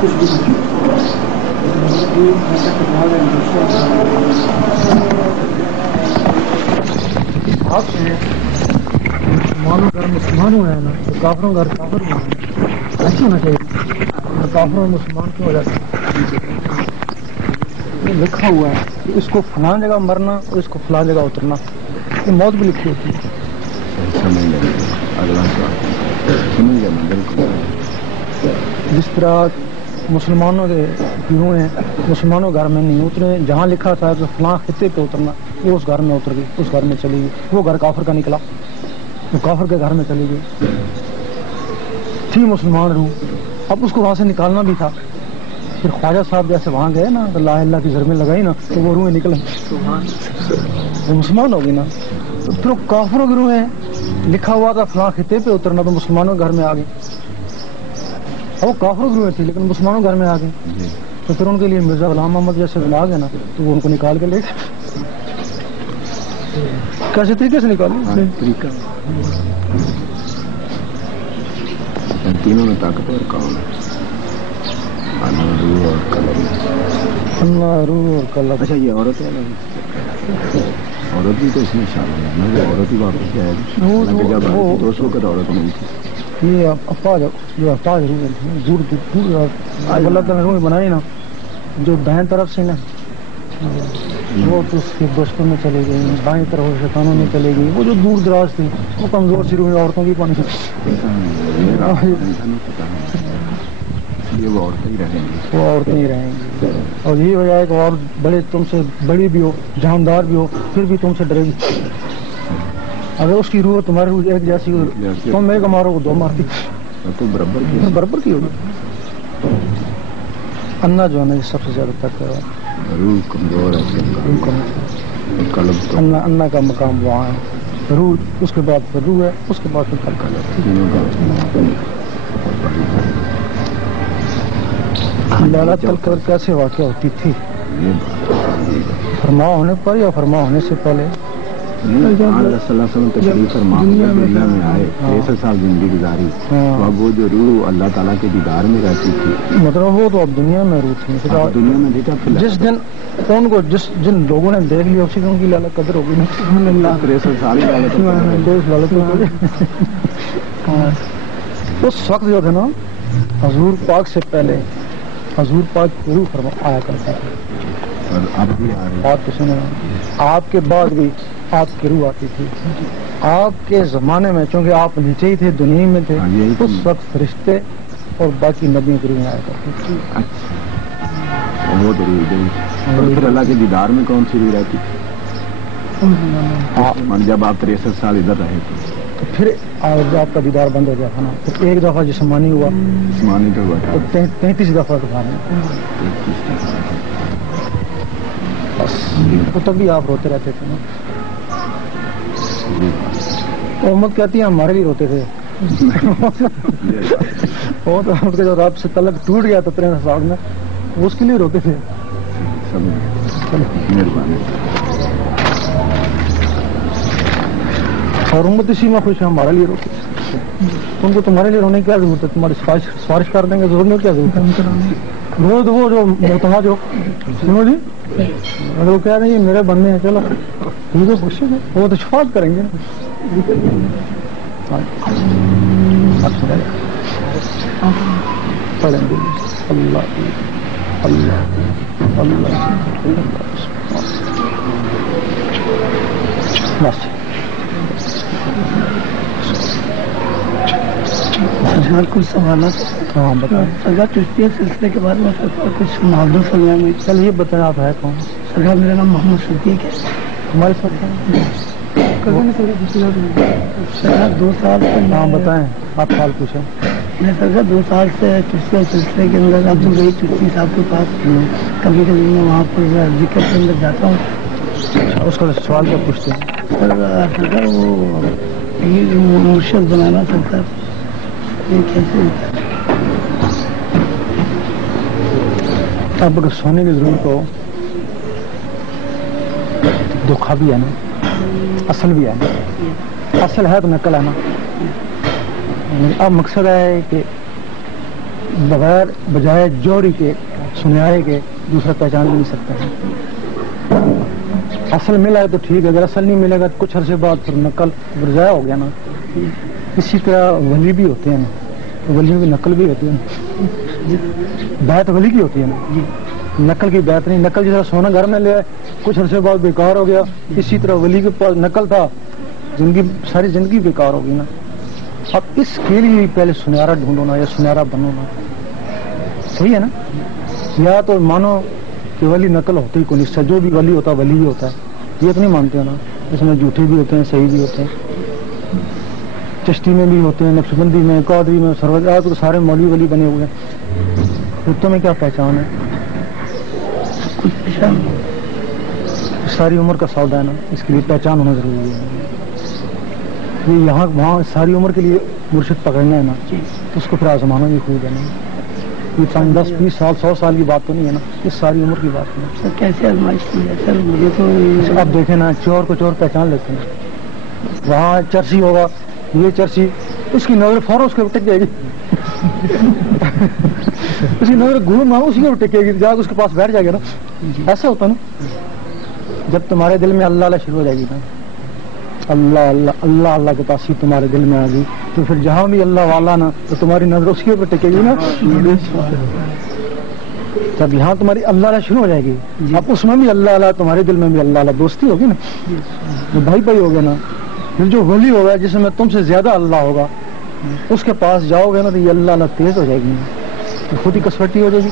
مسلمانوں گھر مسلمان ہوئے ہیں نا تو کافروں گھر کافر ہوئے ہیں، ایسا ہونا چاہیے. کافروں مسلمان کی وجہ سے یہ لکھا ہوا ہے کہ اس کو فلاں جگہ مرنا اور اس کو فلاں جگہ اترنا، یہ موت بھی لکھی ہوتی ہے. جس طرح مسلمانوں کے گروہ ہیں مسلمانوں گھر میں نہیں اترے، جہاں لکھا تھا کہ فلاں خطے پہ اترنا وہ اس گھر میں اتر گئی، اس گھر میں چلی گئی، وہ گھر کافر کا نکلا، وہ کافر کے گھر میں چلی گئی. تھی مسلمان روح، اب اس کو وہاں سے نکالنا بھی تھا. پھر خواجہ صاحب جیسے وہاں گئے نا لا الہ کی ضربیں لگائی نا تو وہ روحیں نکل وہ مسلمان ہوگی نا. تو پھر کافروں کی روحیں لکھا ہوا تھا فلاں خطے پہ اترنا تو مسلمانوں کے گھر میں آ گئی. وہ کافروں کی روحیں تھی لیکن مسلمانوں کے گھر میں آ گئی. تو پھر ان کے لیے مرزا غلام محمد جیسے بنا گئے نا تو وہ ان کو نکال کے لے گئے. کیسے طریقے سے نکالے؟ تینوں میں طاقتور کام ہے، روح اور قلم. اللہ روح اور قلم. اچھا یہ عورت ہے نا، عورت بھی تو اس میں شامل ہے نا، عورت ہی واپس جائے گی جب تو اس وقت عورت نہیں تھی. یہ افواج جو افواج دور دور اللہ تعالیٰ نے روح بنائی نا، جو دائیں طرف سے نا وہ تو اس کے دوستوں میں چلے گئی، بائیں طرف شیطانوں میں چلے گئی. وہ جو دور دراز تھی وہ کمزور سی روح عورتوں کی پانی وہ عورتیں ہی رہیں گی، وہ عورتیں ہی رہیں گی. اور یہی وجہ ہے کہ اور بڑے تم سے بڑی بھی ہو جاندار بھی ہو پھر بھی تم سے ڈرے گی. اگر اس کی روح تمہاری روح ایک جیسی ہو تم ایک مارو وہ دو مارتی تو برابر کی ہوگی. انا جو ہے نا سب سے زیادہ تک روح کمزور ہے، انا کا مقام وہاں ہے. روح اس کے بعد پھر روح ہے، اس کے بعد پھر لالت تل کیسے واقع ہوتی تھی؟ فرما ہونے پر یا فرما ہونے سے پہلے؟ صلی اللہ علیہ وسلم تشریف فرما دنیا میں آئے 63 سال زندگی گزاری تو اب وہ جو روح اللہ تعالیٰ کے دیدار میں رہتی تھی، مطلب وہ تو اب دنیا میں روح تھی. دنیا میں دیکھا جس دن ان کو جن لوگوں نے دیکھ لیا اسی دن کی لالت قدر ہوگی نا. 63 سال اس وقت جو تھے نا حضور پاک سے پہلے حضور پاک روح فرما آیا کرتا تھا. آپ کسی نے آپ کے بعد بھی آپ کی روح آتی تھی. آپ کے زمانے میں چونکہ آپ نیچے ہی تھے دنیا میں تھے اس وقت فرشتے اور باقی نبیوں کی روح آیا کرتی تھی. وہ پھر اللہ کے دیدار میں کون سی روح رہتی تھی؟ جب آپ 63 سال ادھر رہے تھے تو پھر آپ کا دیدار بند ہو گیا تھا نا. تو ایک دفعہ جسمانی ہوا، جسمانی تو ہوا تھا 33 دفعہ دکھانے بس. تو تب بھی آپ روتے رہتے تھے نا. امت کہتی ہے ہمارے لیے روتے تھے. وہ تو آپ کے جو رب سے تعلق ٹوٹ گیا تھا 63 سال میں اس کے لیے روتے تھے. اور امت اسی میں خوش ہے ہمارے لیے روتے. تم کو تمہارے لیے رونے کی کیا ضرورت ہے؟ تمہاری سفارش کر دیں گے ضرور نہیں، کیا ضرورت ہے؟ روز وہ جو محتاج ہو سنو جی اگر وہ کہہ رہے ہیں میرے بندے ہیں چلو تم تو خوشی ہے وہ تو شفاعت کریں گے. پڑھیں گے اللہ اللہ اللہ بس. کچھ سوالات ہاں بتائیں. سرکار چشتیہ سلسلے کے بارے میں کچھ معلوم فرمائیں گے؟ چلیے بتائیں آپ ہے کون؟ سرکار میرا نام محمد صدیق ہے. ہمارے ساتھ سرکار 2 سال سے ہاں بتائیں آپ سوال پوچھیں. میں سرکار 2 سال سے چشتیہ سلسلے کے اندر اب تو گئی چشتی صاحب کے پاس کبھی کبھی میں وہاں پر ذکر کے اندر جاتا ہوں. اس کا سوال کیا پوچھتے ہیں؟ سرکار وہ یہ مرشد بنانا سرکار یہ کیسے ہوتا ہے؟ اب اگر سونے کی ضرورت ہو دکھا بھی ہے نا اصل بھی ہے نا. اصل ہے تو نقل ہے نا. اب مقصد ہے کہ بغیر بجائے جوہری کے سنیارے کے دوسرا پہچان بھی نہیں سکتا ہے. اصل ملا ہے تو ٹھیک ہے، اگر اصل نہیں ملے گا تو کچھ عرصے بعد پھر نقل ضائع ہو گیا نا. اسی طرح ولی بھی ہوتے ہیں نا، ولیوں کی نقل بھی ہوتی ہے نا. بیعت ولی کی ہوتی ہے نا، نقل کی بیعت نہیں. نقل جس طرح سونا گھر میں لے آئے کچھ عرصے بعد بیکار ہو گیا، اسی طرح ولی کے پاس نقل تھا ساری زندگی بیکار ہوگی نا. اب اس کے لیے پہلے سنیارا ڈھونڈو نا، یا سنیارا بنو نا. صحیح ہے نا؟ یا تو مانو کہ ولی نقل ہوتے ہی کوئی نہیں، جو بھی ولی ہوتا ہے ولی ہی ہوتا ہے. یہ تو نہیں مانتے ہو نا، اس میں جھوٹے بھی ہوتے ہیں صحیح بھی ہوتے ہیں. چشتی میں بھی ہوتے ہیں، نقش بندی میں، قادری میں، سروج، آج تو سارے مولوی ولی بنے ہوئے ہیں. خطوں میں کیا پہچان ہے؟ کچھ پہچان ساری عمر کا سودا ہے نا، اس کے لیے پہچان ہونا ضروری ہے. یہ یہاں وہاں ساری عمر کے لیے مرشد پکڑنا ہے نا، تو اس کو پھر آزمانا بھی خوب ہے نا. یہ 5 10 20 سال 100 سال کی بات تو نہیں ہے نا، یہ ساری عمر کی بات ہے. سر کیسے آزمائش کی ہے سر؟ مجھے تو اب دیکھیں نا، چور کو چور پہچان لیتے ہیں. وہاں چرسی ہوگا، یہ چرسی، اس کی نظر فوراً اس کے ٹک جائے گی. اس کی نظر گھوم اسی کے ٹکے گی، جا کے اس کے پاس بیٹھ جائے گا نا. ایسا ہوتا نا. جب تمہارے دل میں اللہ اللہ شروع ہو جائے گی نا، اللہ اللہ اللہ اللہ کی تاثیر تمہارے دل میں آ گئی، تو پھر جہاں بھی اللہ والا نا تو تمہاری نظر اس کے اوپر ٹکے گی نا. جب یہاں تمہاری اللہ اللہ شروع ہو جائے گی، اب اس میں بھی اللہ اللہ، تمہارے دل میں بھی اللہ اللہ، دوستی ہوگی نا، جو بھائی بھائی ہو گئے نا. پھر جو ولی ہوگا جس میں تم سے زیادہ اللہ ہوگا، اس کے پاس جاؤ گے نا تو یہ اللہ اللہ تیز ہو جائے گی، خود ہی کسوٹی ہو جائے گی.